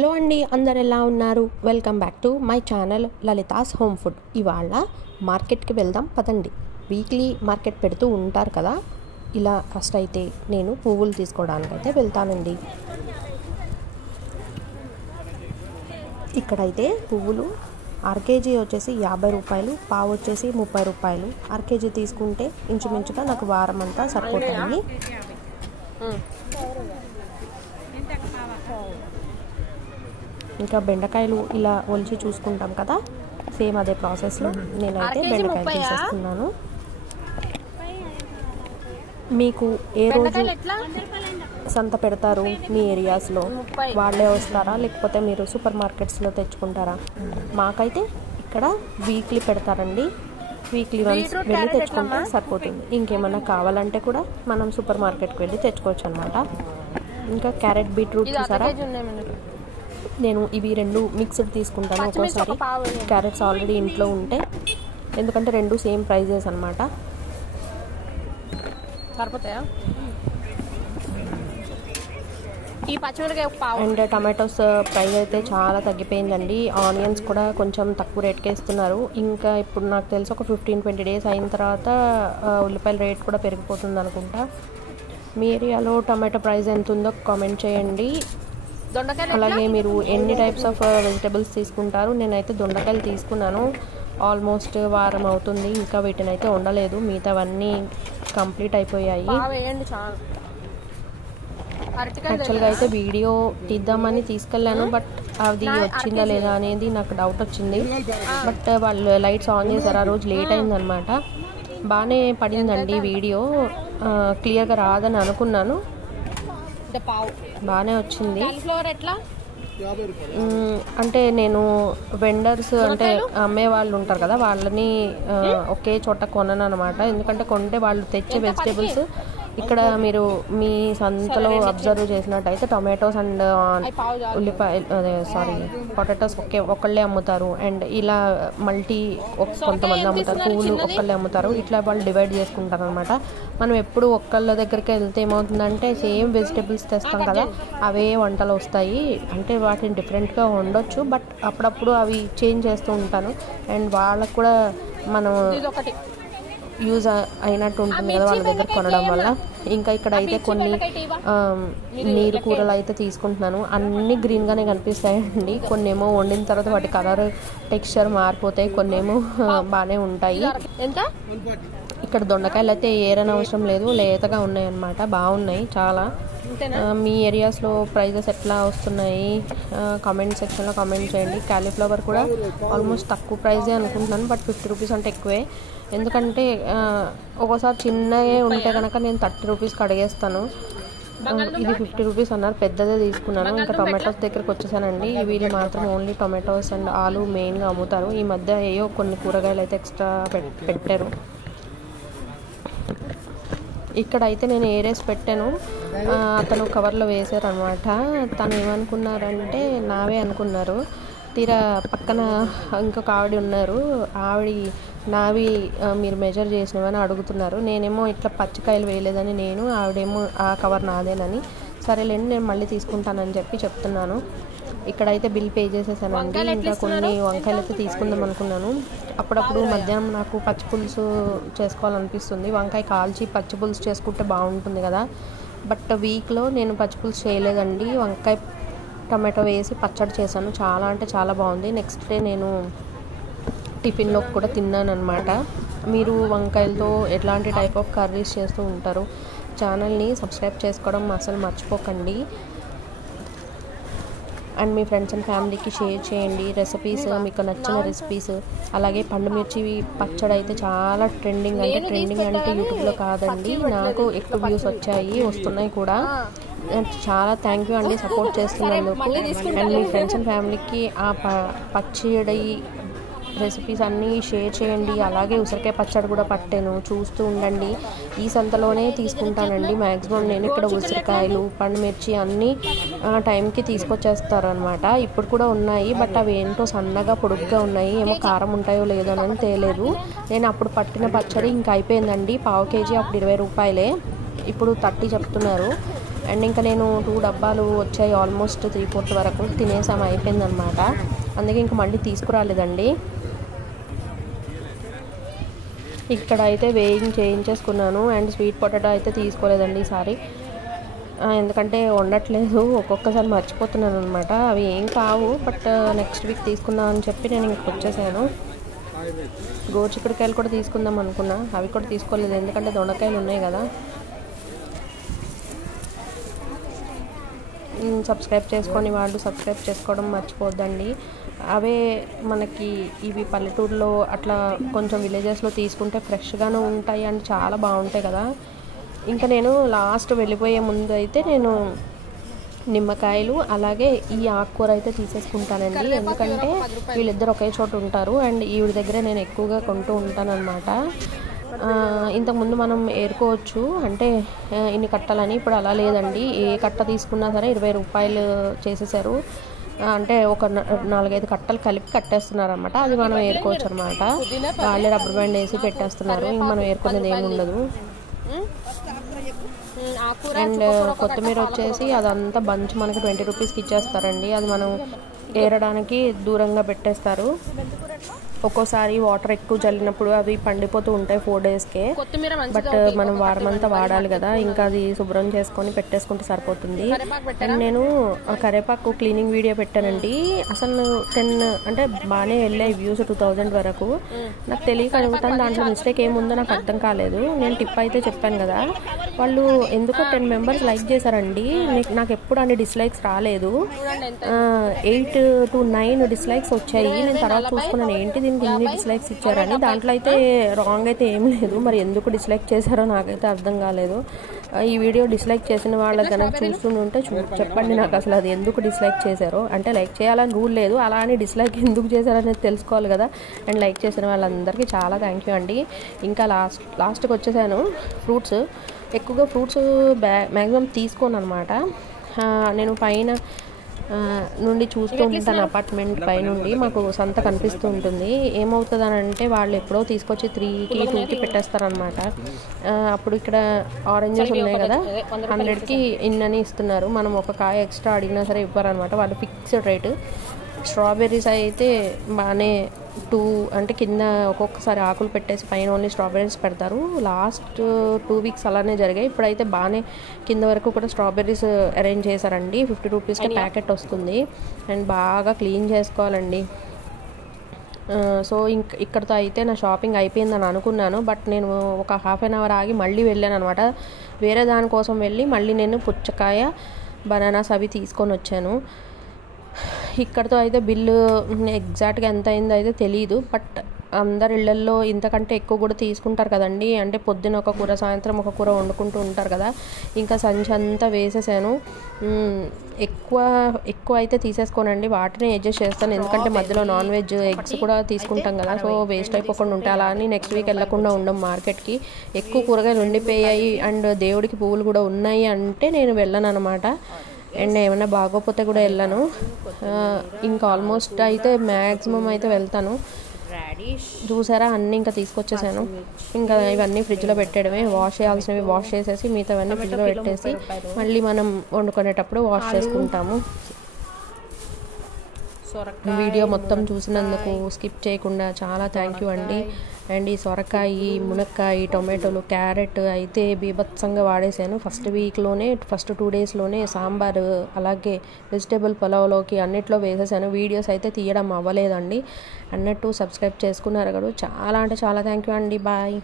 Hello అండి, అందరు ఎలా ఉన్నారు? Welcome back to my channel Lalitha's home food. ఇవాళ మార్కెట్కి వెళ్దాం పదండి. వీక్లీ మార్కెట్ పెడుతూ ఉంటారు కదా, ఇలా ఫస్ట్ అయితే నేను పువ్వులు తీసుకోవడానికి అయితే వెళ్తానండి. ఇక్కడైతే పువ్వులు అరకేజీ వచ్చేసి 50 రూపాయలు, పావు వచ్చేసి 30 రూపాయలు. అరకేజీ తీసుకుంటే ఇంచుమించుగా నాకు వారం అంతా సరిపోతుంది. ఇంకా బెండకాయలు ఇలా ఒలిచి చూసుకుంటాం కదా, సేమ్ అదే ప్రాసెస్లో నేనైతే బెండకాయలు తీసేస్తున్నాను. మీకు ఏ రోజు సంత పెడతారు మీ ఏరియాస్లో? వాళ్ళే వస్తారా లేకపోతే మీరు సూపర్ మార్కెట్స్లో తెచ్చుకుంటారా? మాకైతే ఇక్కడ వీక్లీ పెడతారండి. వీక్లీ వన్స్ వెళ్ళి తెచ్చుకుంటే సరిపోతుంది. ఇంకేమన్నా కావాలంటే కూడా మనం సూపర్ మార్కెట్కి వెళ్ళి తెచ్చుకోవచ్చు అనమాట. ఇంకా క్యారెట్, బీట్రూట్ చూసారా? నేను ఇవి రెండు మిక్స్డ్ తీసుకుంటాను ఒక్కోసారి. క్యారెట్స్ ఆల్రెడీ ఇంట్లో ఉంటే, ఎందుకంటే రెండు సేమ్ ప్రైజెస్ అనమాట. అండ్ టమాటోస్ ప్రైస్ అయితే చాలా తగ్గిపోయిందండి. ఆనియన్స్ కూడా కొంచెం తక్కువ రేట్కే ఇస్తున్నారు. ఇంకా ఇప్పుడు నాకు తెలిసి ఒక 15-20 డేస్ అయిన తర్వాత ఉల్లిపాయల రేట్ కూడా పెరిగిపోతుంది అనుకుంటా. మీ ఏరియాలో టమాటో ప్రైస్ ఎంత ఉందో కామెంట్ చేయండి. అలాగే మీరు ఎన్ని టైప్స్ ఆఫ్ వెజిటబుల్స్ తీసుకుంటారు? నేనైతే దొండకాయలు తీసుకున్నాను. ఆల్మోస్ట్ వారం అవుతుంది, ఇంకా వీటిని అయితే ఉండలేదు. మిగతావన్నీ కంప్లీట్ అయిపోయాయి. యాక్చువల్గా అయితే వీడియో తీద్దామని తీసుకెళ్ళాను, బట్ అది వచ్చిందా లేదా అనేది నాకు డౌట్ వచ్చింది. బట్ వాళ్ళు లైట్స్ ఆన్ చేశారు, ఆ రోజు లేట్ అయిందనమాట. బాగానే పడిందండి వీడియో, క్లియర్గా రాదని అనుకున్నాను, బాగానే వచ్చింది. అంటే నేను వెండర్స్ అంటే అమ్మే వాళ్ళు ఉంటారు కదా, వాళ్ళని ఒకే చోట కొనను అనమాట. ఎందుకంటే కొంటే వాళ్ళు తెచ్చే వెజిటేబుల్స్ ఇక్కడ మీరు మీ సంతలో అబ్జర్వ్ చేసినట్టయితే టొమాటోస్ అండ్ పొటాటోస్ ఒకళ్ళే అమ్ముతారు. అండ్ ఇలా కొంతమంది అమ్ముతారు, పువ్వులు ఒక్కళ్ళే అమ్ముతారు. ఇట్లా వాళ్ళు డివైడ్ చేసుకుంటారు అనమాట. మనం ఎప్పుడు ఒక్కళ్ళ దగ్గరికి వెళ్తే ఏమవుతుందంటే సేమ్ వెజిటేబుల్స్ తెస్తాం కదా, అవే వంటలు వస్తాయి. అంటే వాటిని డిఫరెంట్గా ఉండొచ్చు, బట్ అప్పుడప్పుడు అవి చేంజ్ చేస్తూ ఉంటాను. అండ్ వాళ్ళకు కూడా మనం యూజ్ అయినట్టు ఉంటుంది కదా వాళ్ళ దగ్గర కొనడం వల్ల. ఇంకా ఇక్కడ అయితే కొన్ని నీరు కూరలు అయితే తీసుకుంటున్నాను. అన్నీ గ్రీన్గానే కనిపిస్తాయండి. కొన్ని ఏమో వండిన తర్వాత వాటి కలర్, టెక్స్చర్ మారిపోతాయి, కొన్ని ఏమో బాగానే ఉంటాయి. ఇక్కడ దొండకాయలు అయితే ఏరని అవసరం లేదు, లేతగా ఉన్నాయి అన్నమాట, బాగున్నాయి చాలా. మీ ఏరియాస్లో ప్రైజెస్ ఎట్లా వస్తున్నాయి కామెంట్ సెక్షన్లో కామెంట్ చేయండి. క్యాలీఫ్లవర్ కూడా ఆల్మోస్ట్ తక్కువ ప్రైజే అనుకుంటున్నాను, బట్ 50 రూపీస్ అంటే ఎక్కువే. ఎందుకంటే ఒక్కోసారి చిన్నగా ఉంటే కనుక నేను 30 రూపీస్కి అడిగేస్తాను. ఇది 50 రూపీస్ అన్నారు, పెద్దదే తీసుకున్నాను. ఇంకా టొమాటోస్ దగ్గరికి వచ్చేసానండి. వీళ్ళు మాత్రం ఓన్లీ టొమాటోస్ అండ్ ఆలు మెయిన్గా అమ్ముతారు. ఈ మధ్య ఏయో కొన్ని కూరగాయలు అయితే ఎక్స్ట్రా పెట్టారు. ఇక్కడైతే నేను ఏరేసి పెట్టాను, అతను కవర్లో వేసారు అనమాట. తను ఏమనుకున్నారంటే నావే అనుకున్నారు. తీరా పక్కన ఇంకొక ఆవిడ ఉన్నారు, నావి మీరు మెజర్ చేసినవని అడుగుతున్నారు. నేనేమో ఇట్లా పచ్చికాయలు వేయలేదని ఆవిడేమో ఆ కవర్ నాదేనని. సరేలేండి నేను మళ్ళీ తీసుకుంటానని చెప్తున్నాను. ఇక్కడైతే బిల్ పే చేసేసానండి. ఇంకా కొన్ని వంకాయలు అయితే తీసుకుందాం అనుకున్నాను. అప్పుడప్పుడు మధ్యాహ్నం నాకు పచ్చి పులుసు చేసుకోవాలనిపిస్తుంది. వంకాయ కాల్చి పచ్చి పులుసు చేసుకుంటే బాగుంటుంది కదా, బట్ వీక్లో నేను పచ్చి పులుసు చేయలేదండి. వంకాయ టమాటో వేసి పచ్చడి చేశాను, చాలా అంటే చాలా బాగుంది. నెక్స్ట్ డే నేను టిఫిన్లో కూడా తిన్నాను అనమాట. మీరు వంకాయలతో ఎట్లాంటి టైప్ ఆఫ్ కర్రీస్ చేస్తూ ఉంటారు? ఛానల్ని సబ్స్క్రైబ్ చేసుకోవడం అసలు మర్చిపోకండి. అండ్ మీ ఫ్రెండ్స్ అండ్ ఫ్యామిలీకి షేర్ చేయండి రెసిపీస్, మీకు నచ్చిన రెసిపీస్. అలాగే పండుమిర్చి పచ్చడి అయితే చాలా ట్రెండింగ్ అంటే యూట్యూబ్లో కాదండి, నాకు ఎక్కువ వ్యూస్ వస్తున్నాయి కూడా. చాలా థ్యాంక్ యూ అండి సపోర్ట్ చేస్తున్నందుకు. అండ్ మీ ఫ్రెండ్స్ అండ్ ఫ్యామిలీకి ఆ పచ్చడి రెసిపీస్ అన్నీ షేర్ చేయండి. అలాగే ఉసిరికాయ పచ్చడి కూడా పట్టాను, చూస్తూ ఉండండి. ఈ సంతలోనే తీసుకుంటానండి మ్యాక్సిమం. నేను ఇక్కడ ఉసిరికాయలు, పండుమిర్చి అన్నీ టైంకి తీసుకొచ్చేస్తారు అనమాట. ఇప్పుడు కూడా ఉన్నాయి, బట్ అవి ఏంటో సన్నగా పొడుగ్గా ఉన్నాయి, ఏమో కారం ఉంటాయో లేదో అని తేలేదు. నేను అప్పుడు పట్టిన పచ్చడి ఇంకా అయిపోయిందండి. పావు కేజీ అప్పుడు 20 రూపాయలే, ఇప్పుడు 30 చెప్తున్నారు. అండ్ ఇంకా నేను 2 డబ్బాలు వచ్చాయి, ఆల్మోస్ట్ 3/4 వరకు తినేసాము, అయిపోయిందనమాట. అందుకే ఇంకా మళ్ళీ తీసుకురాలేదండి. ఇక్కడ అయితే వేయింగ్ చేయించేసుకున్నాను. అండ్ స్వీట్ పొటాటో అయితే తీసుకోలేదండి ఈసారి, ఎందుకంటే వండట్లేదు, ఒక్కొక్కసారి మర్చిపోతున్నాను అనమాట. అవి ఏం కావు, బట్ నెక్స్ట్ వీక్ తీసుకుందాం అని చెప్పి నేను ఇంక వచ్చేసాను. గోరుచిక్కుడుకాయలు కూడా తీసుకుందాం అనుకున్నా, అవి కూడా తీసుకోలేదు, ఎందుకంటే దొండకాయలు ఉన్నాయి కదా. సబ్స్క్రైబ్ చేసుకొని వాళ్ళు సబ్స్క్రైబ్ చేసుకోవడం మర్చిపోద్దండి. అవే మనకి ఇవి పల్లెటూరులో అట్లా కొంచెం విలేజెస్లో తీసుకుంటే ఫ్రెష్గానే ఉంటాయి అండ్ చాలా బాగుంటాయి కదా. ఇంకా నేను లాస్ట్ వెళ్ళిపోయే ముందు అయితే నేను నిమ్మకాయలు అలాగే ఈ ఆకుకూర అయితే తీసేసుకుంటానండి, ఎందుకంటే వీళ్ళిద్దరు ఒకే చోట ఉంటారు అండ్ ఈవిడ దగ్గర నేను ఎక్కువగా కొంటూ ఉంటాను అనమాట. ఇంతకుముందు మనం ఏరుకోవచ్చు అంటే ఇన్ని కట్టలని, ఇప్పుడు అలా లేదండి. ఏ కట్ట తీసుకున్నా సరే 20 రూపాయలు చేసేసారు, అంటే ఒక 4-5 కట్టలు కలిపి కట్టేస్తున్నారు అనమాట. అది మనం ఏరుకోవచ్చు అనమాట. వాళ్ళే రబ్బర్ బ్యాండ్ వేసి పెట్టేస్తున్నారు, ఇంక మనం ఏరుకునేది ఏమి ఉండదు. అండ్ కొత్తిమీర వచ్చేసి అదంతా బంచ్ మనకి 20 రూపీస్కి ఇచ్చేస్తారండి. అది మనం ఏరడానికి దూరంగా పెట్టేస్తారు. ఒక్కోసారి వాటర్ ఎక్కువ చల్లినప్పుడు అవి పండిపోతూ ఉంటాయి 4 డేస్కే, బట్ మనం వారమంతా వాడాలి కదా, ఇంకా అది శుభ్రం చేసుకొని పెట్టేసుకుంటే సరిపోతుంది. అండ్ నేను కరేపాకు క్లీనింగ్ వీడియో పెట్టానండి, అసలు 10 అంటే బాగానే వెళ్ళాయి వ్యూస్, 2000 వరకు. నాకు తెలియక అడుగుతాను, దాంట్లో మిస్టేక్ ఏముందో నాకు అర్థం కాలేదు. నేను టిప్ అయితే చెప్పాను కదా, వాళ్ళు ఎందుకో 10 మెంబర్స్ లైక్ చేశారండి. నాకు ఎప్పుడు అన్ని డిస్లైక్స్ రాలేదు, 8 to 9 డిస్లైక్స్ వచ్చాయి. నేను తర్వాత చూసుకున్నాను ఏంటి దీనికి ఇన్ని డిస్లైక్స్ ఇచ్చారని. దాంట్లో అయితే రాంగ్ అయితే ఏం లేదు, మరి ఎందుకు డిస్లైక్ చేశారో నాకైతే అర్థం కాలేదు. ఈ వీడియో డిస్లైక్ చేసిన వాళ్ళ కనుక చూస్తుంటే చెప్పండి నాకు అసలు అది ఎందుకు డిస్లైక్ చేశారో. అంటే లైక్ చేయాలని రూల్ లేదు, అలా అని డిస్లైక్ ఎందుకు చేశారనేది తెలుసుకోవాలి కదా. అండ్ లైక్ చేసిన వాళ్ళందరికీ చాలా థ్యాంక్ యూ అండి. ఇంకా లాస్ట్కి వచ్చేసాను. ఫ్రూట్స్ ఎక్కువగా ఫ్రూట్స్ మ్యాక్సిమం తీసుకోను అనమాట. నేను పైన నుండి చూస్తూ ఉంటాను, అపార్ట్మెంట్ పై నుండి మాకు సంత కనిపిస్తూ ఉంటుంది. ఏమవుతుంది అని అంటే వాళ్ళు ఎప్పుడో తీసుకొచ్చి 3కి 2కి పెట్టేస్తారనమాట. అప్పుడు ఇక్కడ ఆరెంజెస్ ఉన్నాయి కదా, 100కి ఇన్నని ఇస్తున్నారు. మనం ఒక కాయ ఎక్స్ట్రా అడిగినా సరే ఇవ్వరనమాట, వాళ్ళు ఫిక్స్డ్ రేటు. స్ట్రాబెర్రీస్ అయితే బాగానే 2 అంటే కింద ఒక్కొక్కసారి ఆకులు పెట్టేసి పైన ఓన్లీ స్ట్రాబెర్రీస్ పెడతారు. లాస్ట్ 2 వీక్స్ అలానే జరిగాయి. ఇప్పుడైతే బాగానే కింద వరకు కూడా స్ట్రాబెర్రీస్ అరేంజ్ చేశారండి. 50 రూపీస్కి ప్యాకెట్ వస్తుంది. అండ్ బాగా క్లీన్ చేసుకోవాలండి. సో ఇక్కడితో అయితే నా షాపింగ్ అయిపోయిందని అనుకున్నాను, బట్ నేను ఒక హాఫ్ అన్ అవర్ ఆగి మళ్ళీ వెళ్ళాను అనమాట. వేరే దానికోసం వెళ్ళి మళ్ళీ నేను పుచ్చకాయ, బనానాస్ అవి తీసుకొని వచ్చాను. ఇక్కడితో అయితే బిల్లు ఎగ్జాక్ట్గా ఎంత అయిందో అయితే తెలియదు, బట్ అందరి ఇళ్లల్లో ఇంతకంటే ఎక్కువ కూడా తీసుకుంటారు కదండి. అంటే పొద్దున ఒక కూర, సాయంత్రం ఒక కూర వండుకుంటూ ఉంటారు కదా. ఇంకా సంచి అంతా వేసేసాను. ఎక్కువ అయితే తీసేసుకోనండి, వాటిని అడ్జస్ట్ చేస్తాను, ఎందుకంటే మధ్యలో నాన్ వెజ్ ఎగ్స్ కూడా తీసుకుంటాం కదా, సో వేస్ట్ అయిపోకుండా ఉంటాయి. అలా అని నెక్స్ట్ వీక్ వెళ్ళకుండా ఉండం మార్కెట్కి. ఎక్కువ కూరగాయలు ఉండిపోయాయి అండ్ దేవుడికి పువ్వులు కూడా ఉన్నాయి అంటే నేను వెళ్ళను అనమాట. అండ్ ఏమైనా బాగోపోతే కూడా వెళ్ళాను. ఇంకా ఆల్మోస్ట్ అయితే మ్యాక్సిమం అయితే వెళ్తాను. చూసారా అన్నీ ఇంకా తీసుకొచ్చేసాను. ఇంకా ఇవన్నీ ఫ్రిడ్జ్లో పెట్టడమే, వాష్ చేయాల్సినవి వాష్ చేసేసి మిగతావన్నీ ఫ్రిడ్జ్లో పెట్టేసి మళ్ళీ మనం వండుకునేటప్పుడు వాష్ చేసుకుంటాము. వీడియో మొత్తం చూసినందుకు స్కిప్ చేయకుండా చాలా థ్యాంక్ యూ అండి. అండ్ ఈ సొరకాయ, మునక్కాయ, టొమాటోలు, క్యారెట్ అయితే బీభత్సంగా వాడేసాను. ఫస్ట్ 2 డేస్లోనే సాంబారు అలాగే వెజిటేబుల్ పులావ్లోకి అన్నిట్లో వేసేసాను. వీడియోస్ అయితే తీయడం అవ్వలేదండి. అన్నట్టు సబ్స్క్రైబ్ చేసుకున్నారు కదా, చాలా అంటే చాలా థ్యాంక్ యూ అండి. బాయ్.